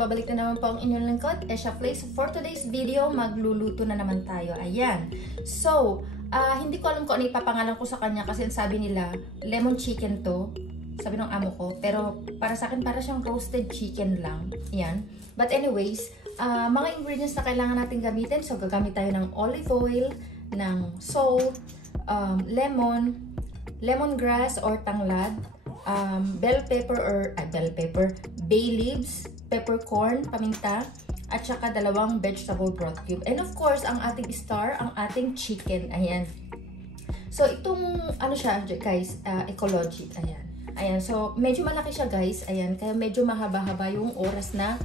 nagbabalik na naman po ang inyong lingkod, Esha Place. For today's video, magluluto na naman tayo. Ayan. So, hindi ko alam kung ano ipapangalan ko sa kanya kasi sabi nila, lemon chicken to. Sabi ng amo ko. Pero para sa akin, para siyang roasted chicken lang. Ayan. But anyways, mga ingredients na kailangan natin gamitin. So, gagamit tayo ng olive oil, ng salt, lemongrass or tanglad, bell pepper, bay leaves, peppercorn, paminta, at saka 2 vegetable broth cube. And of course, ang ating star, ang ating chicken. Ayan. So, itong, ano siya, guys, ecology. Ayan. Ayan. So, medyo malaki siya, guys. Ayan. Kaya medyo mahaba-haba yung oras na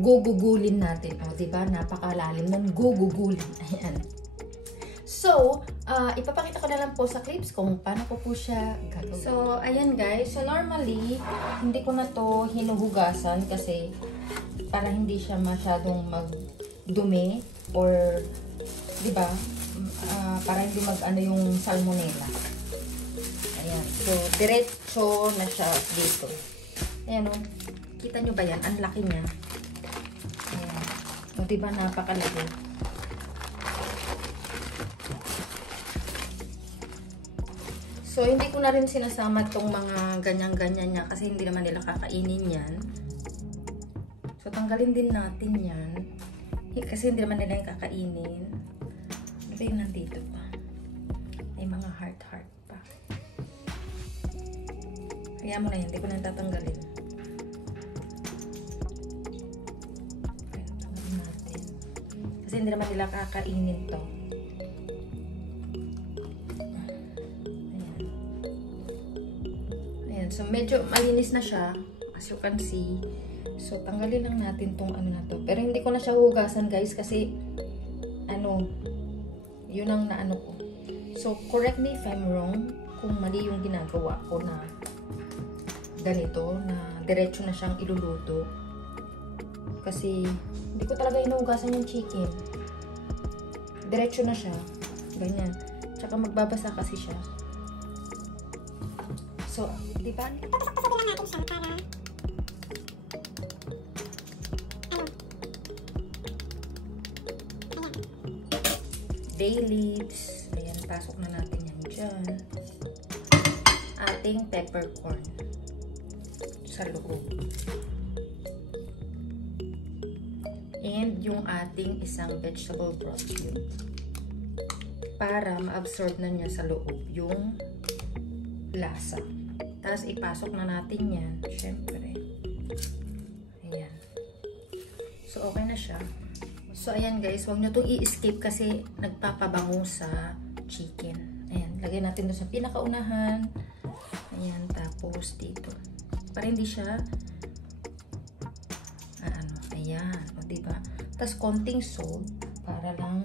gugugulin natin. O, diba? Napakalalim nun. Gugugulin. Ayan. So, ipapakita ko na lang po sa clips kung paano ko po siya gagawin. So, ayan guys. So, normally, hindi ko na to hinuhugasan kasi para hindi siya masyadong magdumi or, di ba, para hindi mag-ano yung salmonella. Ayan. So, diretso na siya dito. Ayan o. Kita nyo ba yan? Ang laki niya. Ayan. O, di ba, napakalaki. So, hindi ko na rin sinasama itong mga ganyan-ganyan niya kasi hindi naman nila kakainin yan. So, tanggalin din natin yan. Kasi hindi naman nila yung kakainin. Ano ba yung nandito pa? May mga heart-heart pa. Kaya mo na yan. Hindi ko na tatanggalin. Tanggalin natin. Kasi hindi naman nila kakainin to. So, medyo malinis na siya, as you can see. So, tanggalin lang natin tong ano na to. Pero hindi ko na siya hugasan, guys, kasi, ano, yun ang naano ko. So, correct me if I'm wrong, kung mali yung ginagawa ko na ganito, na diretso na siyang iluluto. Kasi, hindi ko talaga inuhugasan yung chicken. Diretso na siya. Ganyan. Tsaka magbabasa kasi siya. So, di ba? Papasasabi lang natin siya para ano? Ayan. Bay leaves. Ayan, pasok na natin yan dyan. Ating peppercorn sa loob. And yung ating isang vegetable broth cube. Para ma-absorb na niya sa loob yung lasa. Tapos, ipasok na natin yan. Siyempre. Ayan. So, okay na siya. So, ayan guys. Huwag nyo itong i-skip kasi nagpapabango sa chicken. Ayan. Lagay natin doon sa pinakaunahan. Ayan. Tapos, dito. Para hindi siya ano. Ayan. O, diba? Tapos, konting salt. Para lang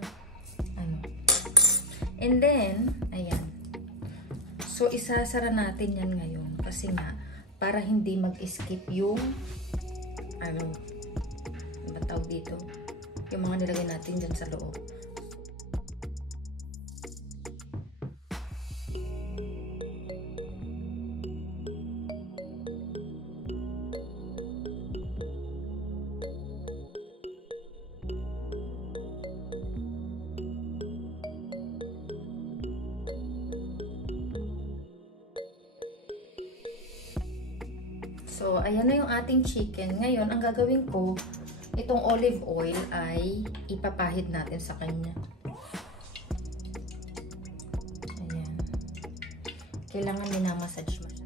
ano. And then, ayan. So, isasara natin yan ngayon. Kasi nga, para hindi mag-skip yung, ano ba tawag dito? Yung mga nilagay natin dyan sa loob. So, ayan na yung ating chicken. Ngayon, ang gagawin ko, itong olive oil ay ipapahid natin sa kanya. Ayan. Kailangan minamassage mo siya.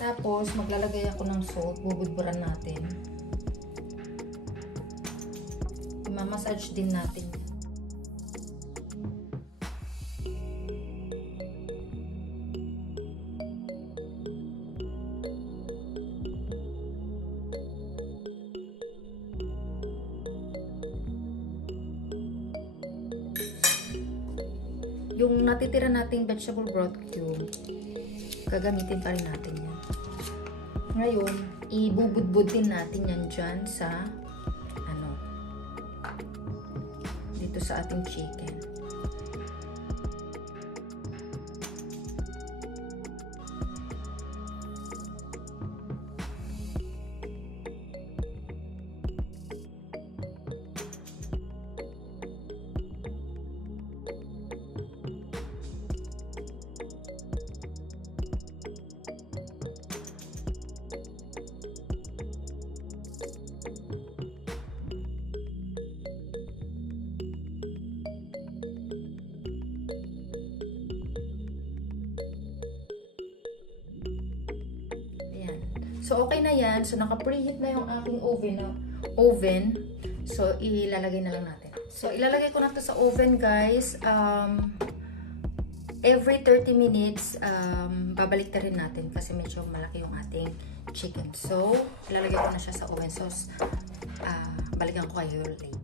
Tapos, maglalagay ako ng salt. Bubudburan natin. Mamassage din natin. Yung natitira nating vegetable broth cube, gagamitin pa rin natin yan. Ngayon, ibubudbud din natin yan dyan sa sa ating chicken. So, okay na yan. So, naka-preheat na yung aking oven. So, ilalagay na lang natin. So, ilalagay ko na to sa oven, guys. Every 30 minutes, babalik na rin natin kasi medyo malaki yung ating chicken. So, ilalagay ko na siya sa oven. So, balikan ko kayo later.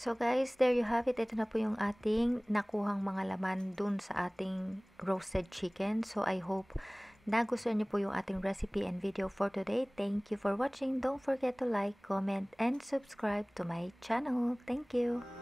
So guys, there you have it. Ito na po yung ating nakuhang mga laman dun sa ating roasted chicken. So I hope nagustuhan niyo po yung ating recipe and video for today. Thank you for watching. Don't forget to like, comment, and subscribe to my channel. Thank you!